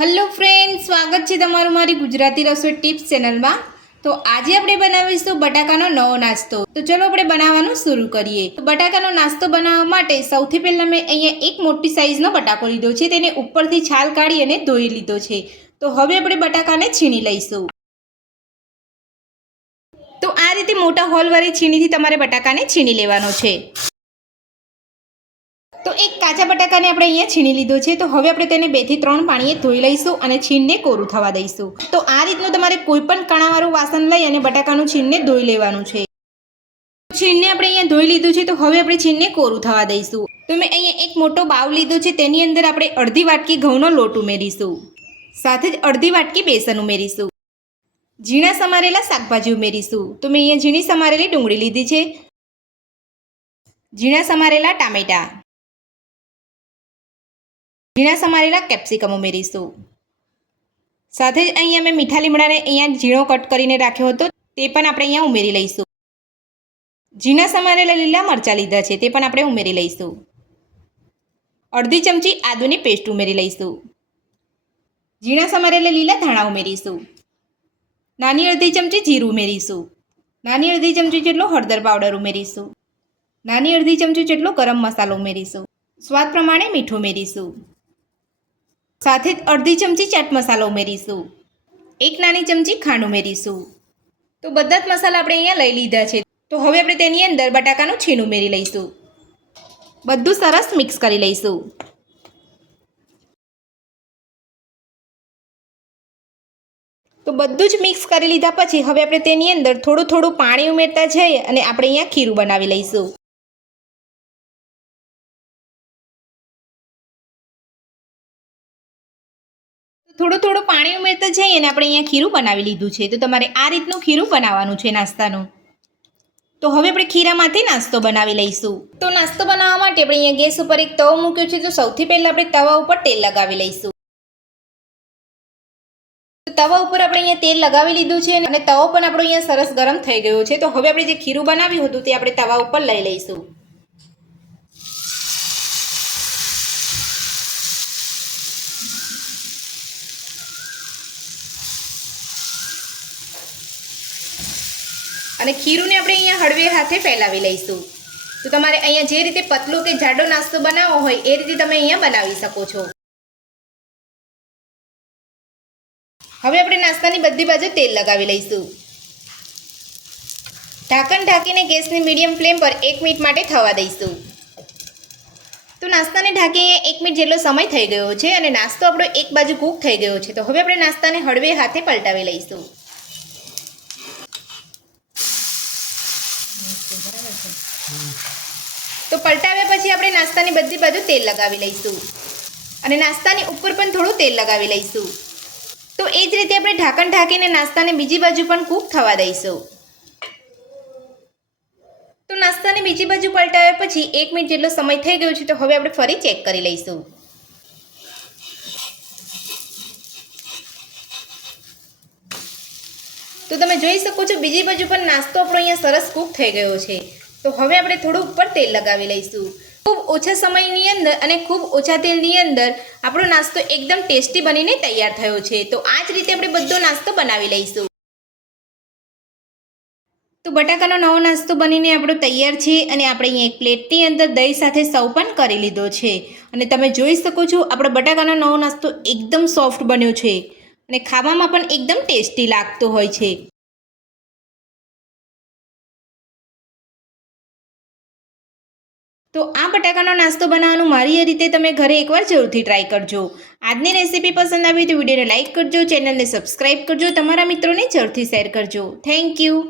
Hello friends, સ્વાગત છે તમારું મારી ગુજરાતી રસોઈ ટિપ્સ ચેનલમાં। તો આજે આપણે બનાવીશું બટાકાનો નવો નાસ્તો। તો ચલો આપણે બનાવવાનું શરૂ કરીએ। તો બટાકાનો નાસ્તો બનાવવા માટે સૌથી પહેલાં મેં અહીંયા એક મોટી સાઈઝનો બટાકો લીધો છે, તેને ઉપરથી છાલ કાઢી અને ધોઈ લીધો છે। તો હવે આપણે બટાકાને છીણી લઈશું। તો આ રીતે મોટા હોલવાળી છીણીથી તમારે બટાકાને છીણી લેવાનો છે। તો એક કાચા બટાકાને આપણે અહીંયા છીણી લીધો છે। તો હવે આપણે તેને 2 થી 3 પાણીએ ધોઈ લઈશું અને છીણને કોરું થવા દઈશું। તો આ રીતનું તમારે કોઈ પણ કાણાવાળું વાસણ લઈ અને બટાકાનું છીણને ધોઈ લેવાનું છે। છીણને આપણે અહીંયા ધોઈ લીધું છે। તો હવે આપણે છીણને કોરું થવા દઈશું। તો મેં અહીંયા એક મોટો બાઉલ લીધો છે, તેની અંદર આપણે અડધી વાટકી ઘઉંનો લોટ ઉમેરીશું, સાથે જ અડધી વાટકી બેસન ઉમેરીશું, ઝીણા સમારેલા શાકભાજી ઉમેરીશું। તો મેં અહીંયા ઝીણી સમારેલી ડુંગળી લીધી છે, ઝીણા સમારેલા ટામેટા, ઝીણા સમારેલા કેપ્સિકમ ઉમેરીશું, સાથે જ અહીંયા મેં મીઠા લીમડાને અહીંયા ઝીણો કટ કરીને રાખ્યો હતો, તે પણ આપણે અહીંયા ઉમેરી લઈશું। ઝીણા સમારેલા લીલા મરચાં લીધા છે, તે પણ આપણે ઉમેરી લઈશું। અડધી ચમચી આદુની પેસ્ટ ઉમેરી લઈશું, ઝીણા સમારેલા લીલા ધાણા ઉમેરીશું, નાની અડધી ચમચી જીરું ઉમેરીશું, નાની અડધી ચમચી જેટલો હળદર પાવડર ઉમેરીશું, નાની અડધી ચમચી જેટલો ગરમ મસાલો ઉમેરીશું, સ્વાદ પ્રમાણે મીઠું ઉમેરીશું, સાથે જ અડધી ચમચી ચાટ મસાલો ઉમેરીશું, એક નાની ચમચી ખાંડ ઉમેરીશું। તો બધા જ મસાલા આપણે અહીંયા લઈ લીધા છે। તો હવે આપણે તેની અંદર બટાકાનું છીણ ઉમેરી લઈશું, બધું સરસ મિક્સ કરી લઈશું। તો બધું જ મિક્સ કરી લીધા પછી હવે આપણે તેની અંદર થોડું થોડું પાણી ઉમેરતા જઈએ અને આપણે અહીંયા ખીરું બનાવી લઈશું। થોડું થોડું પાણી ઉમેરતા જઈએ અને આપણે અહીંયા ખીરું બનાવી લીધું છે। તો તમારે આ રીતનું ખીરું બનાવવાનું છે નાસ્તાનું। તો હવે આપણે ખીરામાંથી નાસ્તો બનાવી લઈશું। તો નાસ્તો બનાવવા માટે આપણે અહીંયા ગેસ ઉપર એક તવો મૂક્યો છે। તો સૌથી પહેલાં આપણે તવા ઉપર તેલ લગાવી લઈશું। તો તવા ઉપર આપણે અહીંયા તેલ લગાવી લીધું છે અને તવો પણ આપણો અહીંયા સરસ ગરમ થઈ ગયો છે। તો હવે આપણે જે ખીરું બનાવ્યું હતું તે આપણે તવા ઉપર લઈ લઈશું। અને ખીરુંને આપણે અહીંયા હળવે હાથે ફેલાવી લઈશું। તો તમારે અહીંયા જે રીતે પતલો કે જાડો નાસ્તો બનાવવો હોય એ રીતે તમે અહીંયા બનાવી શકો છો। હવે આપણે નાસ્તાની બધી બાજુ તેલ લગાવી લઈશું। ઢાંકણ ઢાંકીને ગેસની મીડિયમ ફ્લેમ પર 1 મિનિટ માટે થવા દઈશું। તો નાસ્તાને ઢાંકી 1 મિનિટ જેટલો સમય થઈ ગયો છે અને નાસ્તો આપણો એક બાજુ કૂક થઈ ગયો છે। તો હવે આપણે નાસ્તાને હળવે હાથે પલટાવી લઈશું। તો પલટાવ્યા પછી આપણે નાસ્તાની બધી બાજુ તેલ લગાવી લઈશું અને નાસ્તાની ઉપર પણ થોડું તેલ લગાવી લઈશું। તો એ જ રીતે આપણે ઢાંકણ ઢાંકીને નાસ્તાને બીજી બાજુ પણ કૂક થવા દઈશું। તો નાસ્તાની બીજી બાજુ પલટાવ્યા પછી 1 મિનિટ જેટલો સમય થઈ ગયો છે। તો હવે આપણે ફરી ચેક કરી લઈશું। તો તમે જોઈ શકો છો બીજી બાજુ પણ નાસ્તો આપણો અહીંયા સરસ કૂક થઈ ગયો છે। તો હવે આપણે થોડું ઉપર તેલ લગાવી લઈશું। ખૂબ ઓછા સમયની અંદર અને ખૂબ ઓછા તેલની અંદર આપણો નાસ્તો એકદમ ટેસ્ટી બનીને તૈયાર થયો છે। તો આ જ રીતે આપણે બધો નાસ્તો બનાવી લઈશું। તો બટાકાનો નવો નાસ્તો બનીને આપણો તૈયાર છે અને આપણે અહીંયા એક પ્લેટની અંદર દહીં સાથે સર્વ પણ કરી લીધો છે। અને તમે જોઈ શકો છો આપણો બટાકાનો નવો નાસ્તો એકદમ સોફ્ટ બન્યો છે અને ખાવામાં પણ એકદમ ટેસ્ટી લાગતો હોય છે। તો આ બટાકાનો નાસ્તો બનાવવાનું મારી એ રીતે તમે ઘરે એકવાર જરૂરથી ટ્રાય કરજો। આજની રેસીપી પસંદ આવી તો વિડીયોને લાઇક કરજો, ચેનલને સબસ્ક્રાઈબ કરજો, તમારા મિત્રોને જરૂરથી શેર કરજો। Thank you.